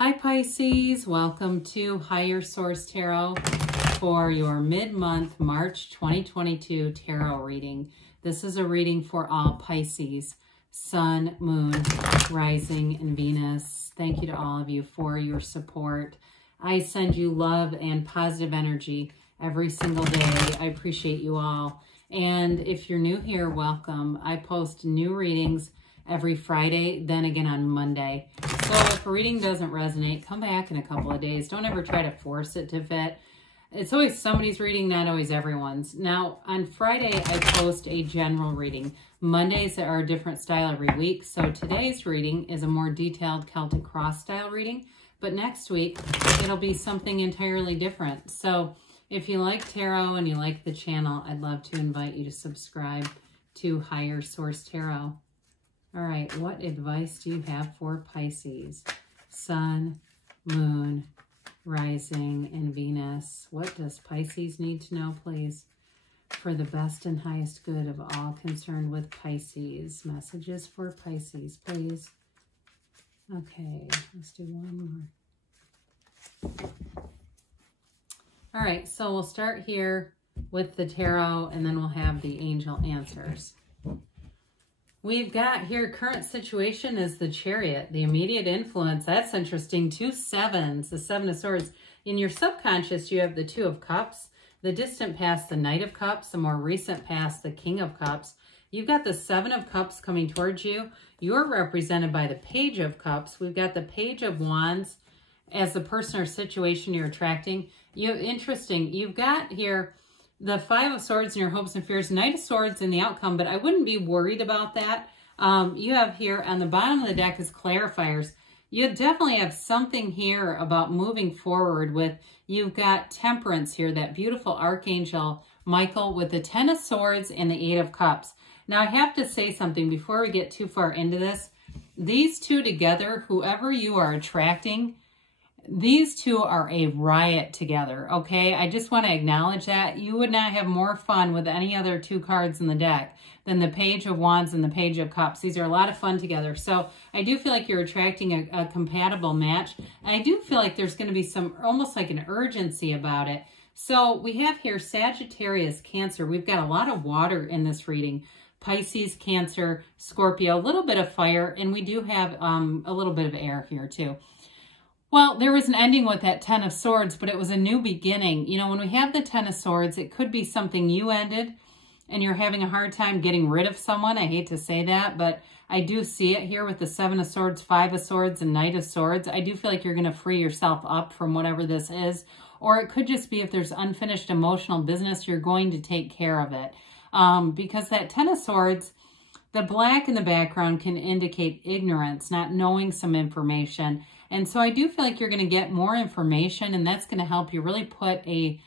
Hi Pisces, welcome to Higher Source Tarot for your mid-month March 2022 tarot reading. This is a reading for all Pisces, Sun, Moon, Rising, and Venus. Thank you to all of you for your support. I send you love and positive energy every single day. I appreciate you all. And if you're new here, welcome. I post new readings every Friday, then again on Monday. So if a reading doesn't resonate, come back in a couple of days. Don't ever try to force it to fit. It's always somebody's reading, not always everyone's. Now, on Friday, I post a general reading. Mondays are a different style every week. So today's reading is a more detailed Celtic Cross style reading. But next week, it'll be something entirely different. So if you like tarot and you like the channel, I'd love to invite you to subscribe to Higher Source Tarot. All right, what advice do you have for Pisces? Sun, Moon, Rising, and Venus. What does Pisces need to know, please? For the best and highest good of all concerned with Pisces. Messages for Pisces, please. Okay, let's do one more. All right, so we'll start here with the tarot, and then we'll have the angel answers. We've got here, current situation is the Chariot, the immediate influence. That's interesting. 2 sevens, the 7 of Swords. In your subconscious, you have the 2 of Cups, the distant past, the Knight of Cups, the more recent past, the King of Cups. You've got the 7 of Cups coming towards you. You're represented by the Page of Cups. We've got the Page of Wands as the person or situation you're attracting. Interesting. You've got here the 5 of Swords in your hopes and fears, Knight of Swords in the outcome, but I wouldn't be worried about that. You have here on the bottom of the deck is clarifiers. You definitely have something here about moving forward with, you've got Temperance here, that beautiful Archangel Michael with the 10 of Swords and the 8 of Cups. Now I have to say something before we get too far into this. These two together, whoever you are attracting, these two are a riot together, okay? I just want to acknowledge that. You would not have more fun with any other 2 cards in the deck than the Page of Wands and the Page of Cups. These are a lot of fun together. So I do feel like you're attracting a compatible match. And I do feel like there's going to be some, almost like an urgency about it. So we have here Sagittarius, Cancer. We've got a lot of water in this reading. Pisces, Cancer, Scorpio, a little bit of fire. And we do have a little bit of air here too. Well, there was an ending with that 10 of Swords, but it was a new beginning. You know, when we have the 10 of Swords, it could be something you ended and you're having a hard time getting rid of someone. I hate to say that, but I do see it here with the 7 of Swords, 5 of Swords, and Knight of Swords. I do feel like you're going to free yourself up from whatever this is. Or it could just be if there's unfinished emotional business, you're going to take care of it. Because that 10 of Swords, the black in the background can indicate ignorance, not knowing some information. And so I do feel like you're going to get more information, and that's going to help you really put a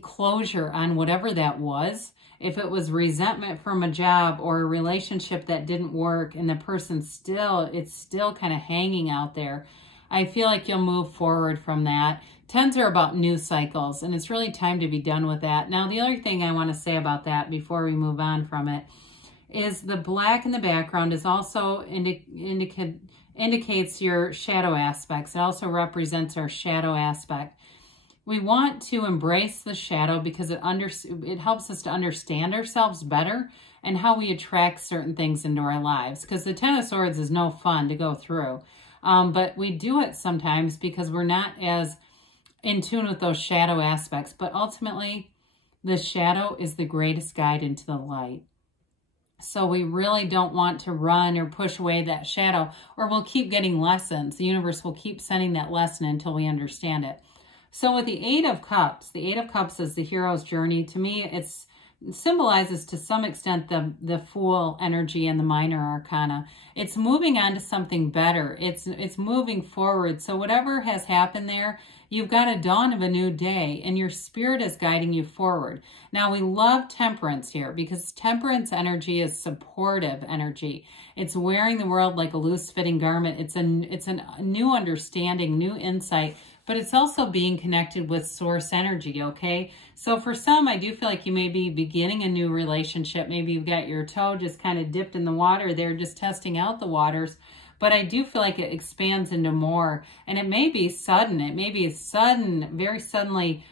closure on whatever that was. If it was resentment from a job or a relationship that didn't work and the person it's still kind of hanging out there, I feel like you'll move forward from that. 10s are about new cycles, and it's really time to be done with that. Now, the other thing I want to say about that before we move on from it is the black in the background is also indicates your shadow aspects. It also represents our shadow aspect. We want to embrace the shadow because it helps us to understand ourselves better and how we attract certain things into our lives. Because the 10 of Swords is no fun to go through. But we do it sometimes because we're not as in tune with those shadow aspects. But ultimately, the shadow is the greatest guide into the light. So we really don't want to run or push away that shadow, or we'll keep getting lessons. The universe will keep sending that lesson until we understand it. So with the 8 of Cups, the 8 of Cups is the hero's journey. To me, it symbolizes to some extent the Fool energy and the minor arcana. It's moving on to something better. It's moving forward. So whatever has happened there, you've got a dawn of a new day, and your spirit is guiding you forward. Now, we love Temperance here because Temperance energy is supportive energy. It's wearing the world like a loose-fitting garment. It's a new understanding, new insight, but it's also being connected with source energy, okay? So for some, I do feel like you may be beginning a new relationship. Maybe you've got your toe just kind of dipped in the water there, just testing out the waters. but I do feel like it expands into more, and it may be sudden. It may be sudden, very suddenly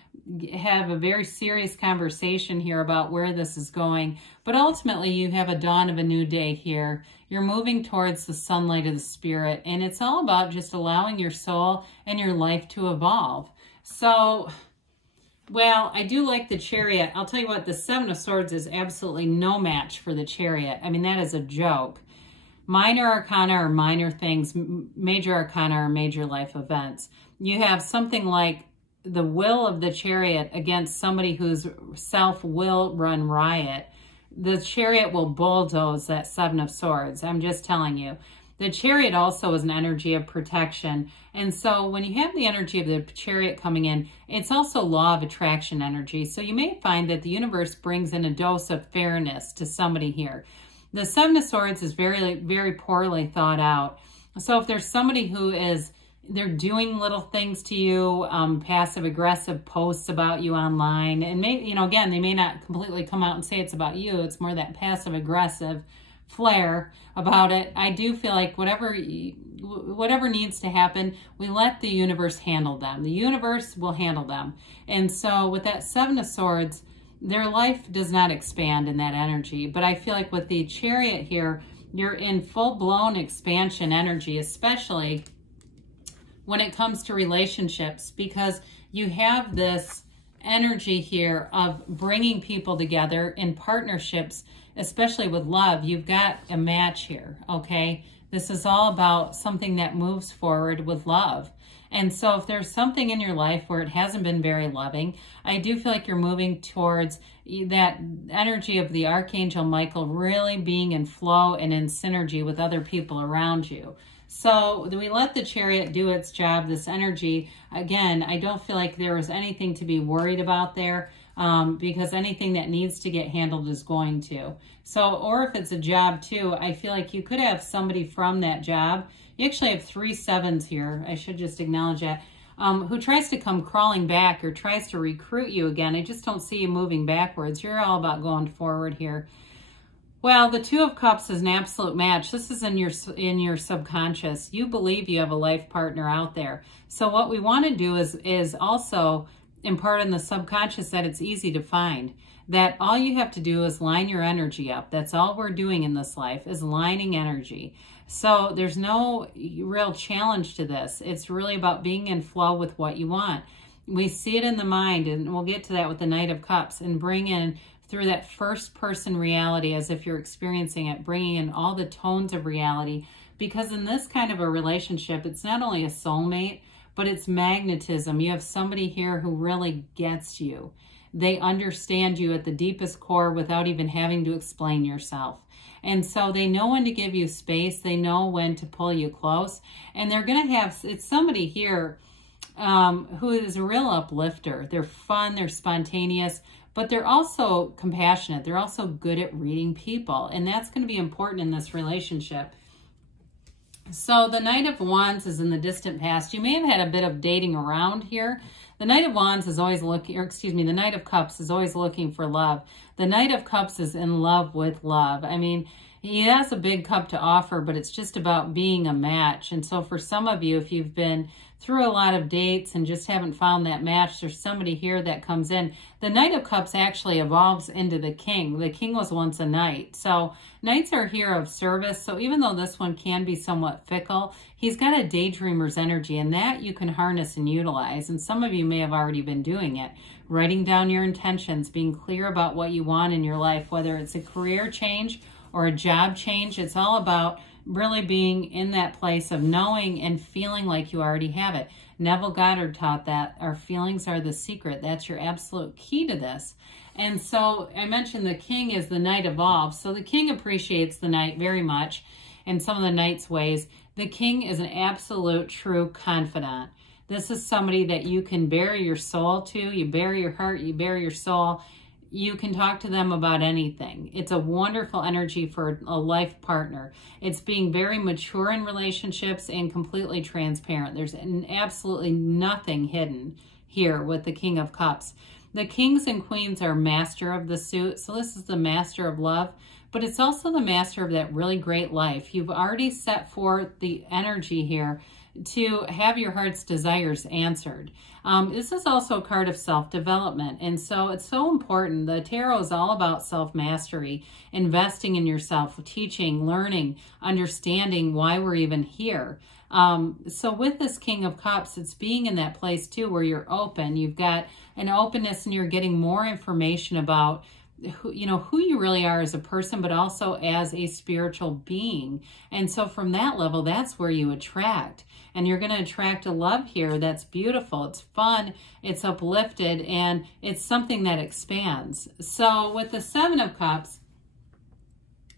have a very serious conversation here about where this is going. But ultimately, you have a dawn of a new day here. You're moving towards the sunlight of the spirit, and it's all about just allowing your soul and your life to evolve. So, well, I do like the Chariot. I'll tell you what, the Seven of Swords is absolutely no match for the Chariot. I mean, that is a joke. Minor arcana are minor things. Major arcana are major life events. You have something like the will of the Chariot against somebody whose self will run riot. The Chariot will bulldoze that Seven of Swords. I'm just telling you. The Chariot also is an energy of protection. And so when you have the energy of the Chariot coming in, it's also law of attraction energy. So you may find that the universe brings in a dose of fairness to somebody here. The Seven of Swords is very, very poorly thought out. So if there's somebody who is, they're doing little things to you, passive-aggressive posts about you online, and maybe, again, they may not completely come out and say it's about you. It's more that passive-aggressive flair about it. I do feel like whatever needs to happen, we let the universe handle them. The universe will handle them. And so with that Seven of Swords, their life does not expand in that energy. But I feel like with the Chariot here, you're in full-blown expansion energy, especially when it comes to relationships, because you have this energy here of bringing people together in partnerships, especially with love. You've got a match here, okay? This is all about something that moves forward with love. And so if there's something in your life where it hasn't been very loving, I do feel like you're moving towards that energy of the Archangel Michael really being in flow and in synergy with other people around you. So we let the Chariot do its job, this energy. Again, I don't feel like there was anything to be worried about there, because anything that needs to get handled is going to. So, or if it's a job too, I feel like you could have somebody from that job. You actually have 3 sevens here. I should just acknowledge that. Who tries to come crawling back or tries to recruit you again. I just don't see you moving backwards. You're all about going forward here. Well, the Two of Cups is an absolute match. This is in your subconscious. You believe you have a life partner out there. So what we want to do is also impart in the subconscious that it's easy to find. That all you have to do is line your energy up. That's all we're doing in this life, is lining energy. So there's no real challenge to this. It's really about being in flow with what you want. We see it in the mind, and we'll get to that with the Knight of Cups, and bring in through that first person reality as if you're experiencing it, bringing in all the tones of reality. Because in this kind of a relationship, it's not only a soulmate, but it's magnetism. You have somebody here who really gets you. They understand you at the deepest core without even having to explain yourself. And so they know when to give you space. They know when to pull you close. And they're going to have, it's somebody here who is a real uplifter. They're fun, they're spontaneous, but they're also compassionate. They're also good at reading people. And that's going to be important in this relationship. So the Knight of Wands is in the distant past. You may have had a bit of dating around here. The Knight of Wands is always looking, or excuse me, the Knight of Cups is always looking for love. The Knight of Cups is in love with love. I mean, he has a big cup to offer, but it's just about being a match. And so for some of you, if you've been through a lot of dates and just haven't found that match, there's somebody here that comes in. The Knight of Cups actually evolves into the King. The King was once a knight. So knights are here of service. So even though this one can be somewhat fickle, he's got a daydreamer's energy, and that you can harness and utilize. And some of you may have already been doing it. Writing down your intentions, being clear about what you want in your life, whether it's a career change or a job change. It's all about really being in that place of knowing and feeling like you already have it. Neville Goddard taught that our feelings are the secret. That's your absolute key to this. And so I mentioned the King is the Knight evolved. So the King appreciates the Knight very much in some of the Knight's ways. The King is an absolute true confidant. This is somebody that you can bare your soul to. You bare your heart, you bare your soul. You can talk to them about anything. It's a wonderful energy for a life partner. It's being very mature in relationships and completely transparent. There's absolutely nothing hidden here with the King of Cups. The Kings and Queens are master of the suit. So this is the master of love. but it's also the master of that really great life. You've already set forth the energy here to have your heart's desires answered. This is also a card of self-development, and so it's so important. The tarot is all about self-mastery, investing in yourself, teaching, learning, understanding why we're even here. So with this King of Cups, it's being in that place too where you're open. You've got an openness and you're getting more information about who you really are as a person, but also as a spiritual being. And so from that level, that's where you attract. And you're going to attract a love here that's beautiful. It's fun, it's uplifted, and it's something that expands. So with the Seven of Cups,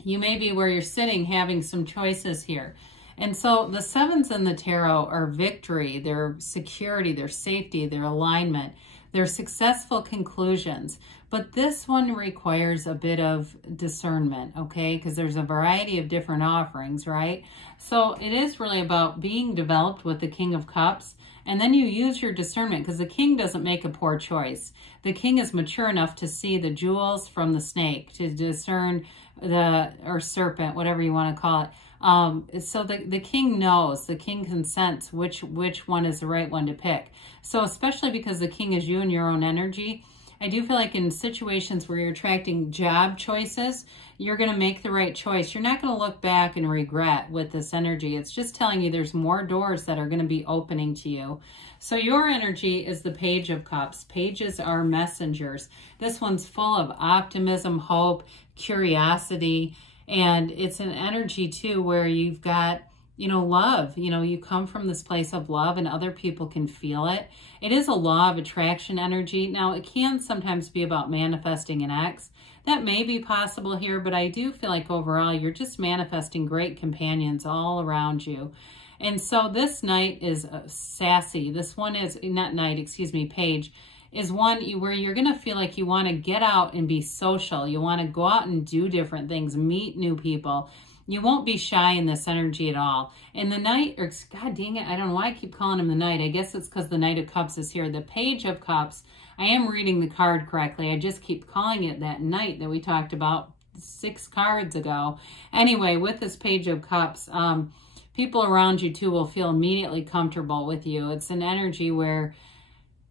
you may be where you're sitting having some choices here. And so the sevens in the tarot are victory, their security, their safety, their alignment, their successful conclusions. But this one requires a bit of discernment, okay? Because there's a variety of different offerings, right? So it is really about being developed with the King of Cups. And then you use your discernment, because the king doesn't make a poor choice. The king is mature enough to see the jewels from the snake, to discern or serpent, whatever you want to call it. So the king knows, the king can sense which one is the right one to pick. So especially because the king is you and your own energy, I do feel like in situations where you're attracting job choices, you're going to make the right choice. You're not going to look back and regret with this energy. It's just telling you there's more doors that are going to be opening to you. So your energy is the Page of Cups. Pages are messengers. This one's full of optimism, hope, curiosity, and it's an energy too where you've got, love. You come from this place of love and other people can feel it. It is a law of attraction energy. Now, it can sometimes be about manifesting an ex. That may be possible here, but I do feel like overall you're just manifesting great companions all around you. And so this knight is sassy. This one is, not knight, excuse me, page, is one where you're going to feel like you want to get out and be social. You want to go out and do different things, meet new people. You won't be shy in this energy at all. And the knight, or God dang it, I don't know why I keep calling him the knight. I guess it's because the Knight of Cups is here. The Page of Cups, I am reading the card correctly. I just keep calling it that knight that we talked about 6 cards ago. Anyway, with this Page of Cups, people around you too will feel immediately comfortable with you. It's an energy where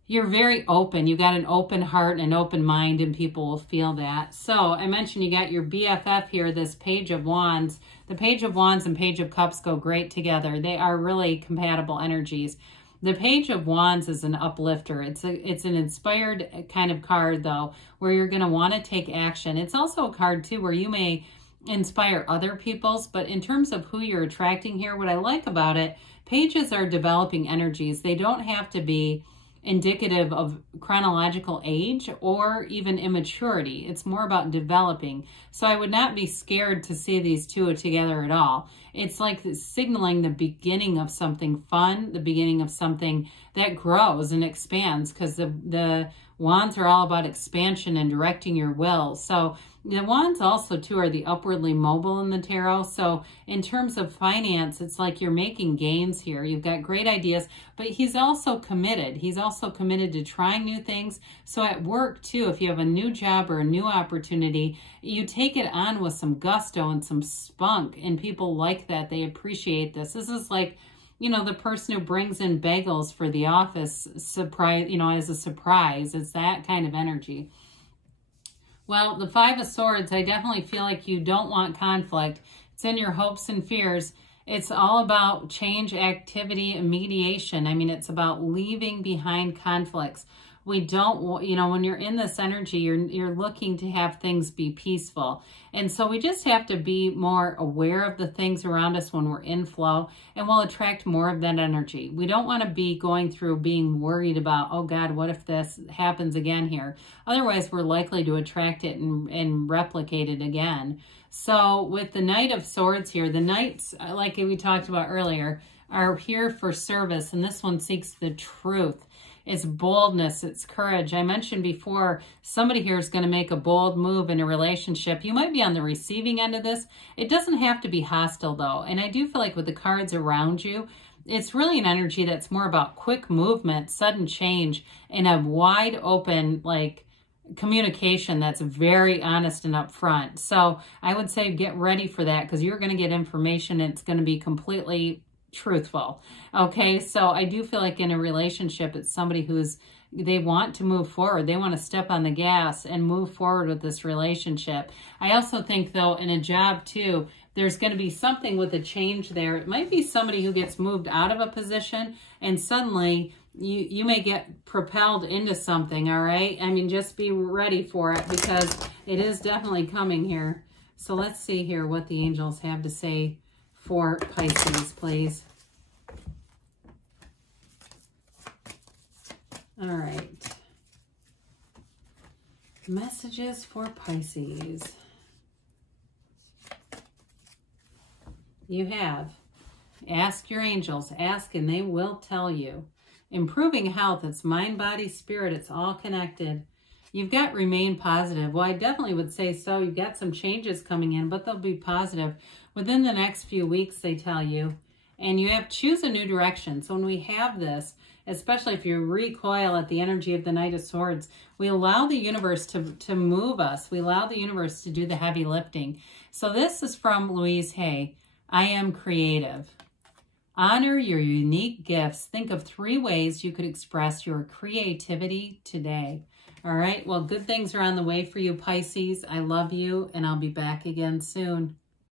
you're very open. You got an open heart and an open mind, and people will feel that. So I mentioned you got your BFF here, this Page of Wands. The Page of Wands and Page of Cups go great together. They are really compatible energies. The Page of Wands is an uplifter. It's an inspired kind of card, though, where you're going to want to take action. It's also a card, too, where you may inspire other people's, but in terms of who you're attracting here, what I like about it, pages are developing energies. They don't have to be indicative of chronological age or even immaturity. It's more about developing. So I would not be scared to see these two together at all. It's like signaling the beginning of something fun, the beginning of something that grows and expands, because the wands are all about expansion and directing your will. So the wands also too are the upwardly mobile in the tarot. So in terms of finance, it's like you're making gains here. You've got great ideas, but he's also committed. He's also committed to trying new things. So at work too, if you have a new job or a new opportunity, you take it on with some gusto and some spunk, and people like that. They appreciate this. This is like, the person who brings in bagels for the office surprise, as a surprise. It's that kind of energy. Well, the Five of Swords, I definitely feel like you don't want conflict. It's in your hopes and fears. It's all about change, activity, and mediation. I mean, it's about leaving behind conflicts. We don't, when you're in this energy, you're looking to have things be peaceful. And so we just have to be more aware of the things around us when we're in flow, and we'll attract more of that energy. We don't want to be going through being worried about, oh God, what if this happens again here? Otherwise, we're likely to attract it and replicate it again. So with the Knight of Swords here, the knights, like we talked about earlier, are here for service, and this one seeks the truth. It's boldness, it's courage. I mentioned before, somebody here is going to make a bold move in a relationship. You might be on the receiving end of this. It doesn't have to be hostile, though. And I do feel like with the cards around you, it's really an energy that's more about quick movement, sudden change, in a wide open, communication that's very honest and upfront. So I would say get ready for that, because you're going to get information and it's going to be completely truthful. Okay, so I do feel like in a relationship, it's somebody who's, they want to move forward. They want to step on the gas and move forward with this relationship. I also think, though, in a job too, there's going to be something with a change there. It might be somebody who gets moved out of a position and suddenly you may get propelled into something, all right? I mean, just be ready for it, because it is definitely coming here. So let's see here what the angels have to say for Pisces, please. All right. Messages for Pisces. You have, ask your angels, ask and they will tell you. Improving health, it's mind, body, spirit, it's all connected. You've got remain positive. Well, I definitely would say so. You've got some changes coming in, but they'll be positive within the next few weeks, they tell you. And you have choose a new direction. So when we have this, especially if you recoil at the energy of the Knight of Swords, we allow the universe to move us. We allow the universe to do the heavy lifting. So this is from Louise Hay. I am creative. Honor your unique gifts. Think of 3 ways you could express your creativity today. All right, well, good things are on the way for you, Pisces. I love you, and I'll be back again soon.